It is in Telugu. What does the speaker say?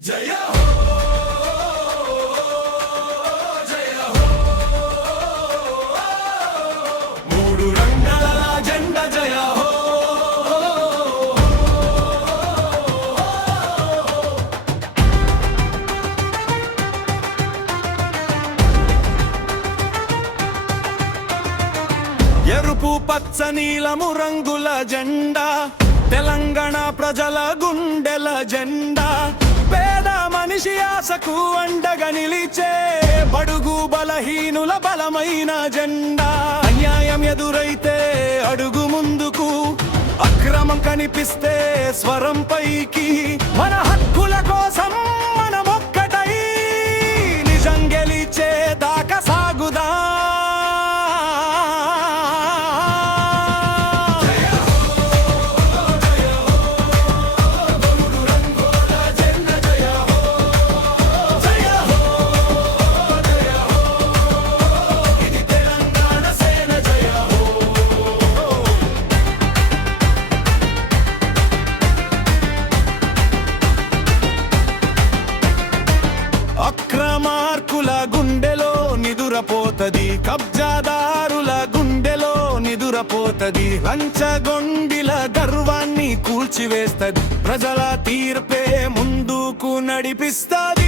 జయ హో జయ హో మూడు రంగాల జెండా జయ హో ఎరుపు పచ్చ నీలము రంగుల జెండా తెలంగాణ ప్రజల గుండెల జెండా పేద మనిషి ఆశకు అండగా నిలిచే బడుగు బలహీనుల బలమైన జెండా అన్యాయం ఎదురైతే అడుగు ముందుకు అక్రమం కనిపిస్తే స్వరం పైకి మన హక్కుల కోసం మనమొక్కటై నిజం గెలిచే దాకా సాగుదా అక్రమార్కుల గుండెలో నిదురపోతది, కబ్జాదారుల గుండెలో నిదురపోతది, లంచగొండిల గర్వాన్ని కూల్చివేస్తది, ప్రజల తీర్పే ముందుకు నడిపిస్తది.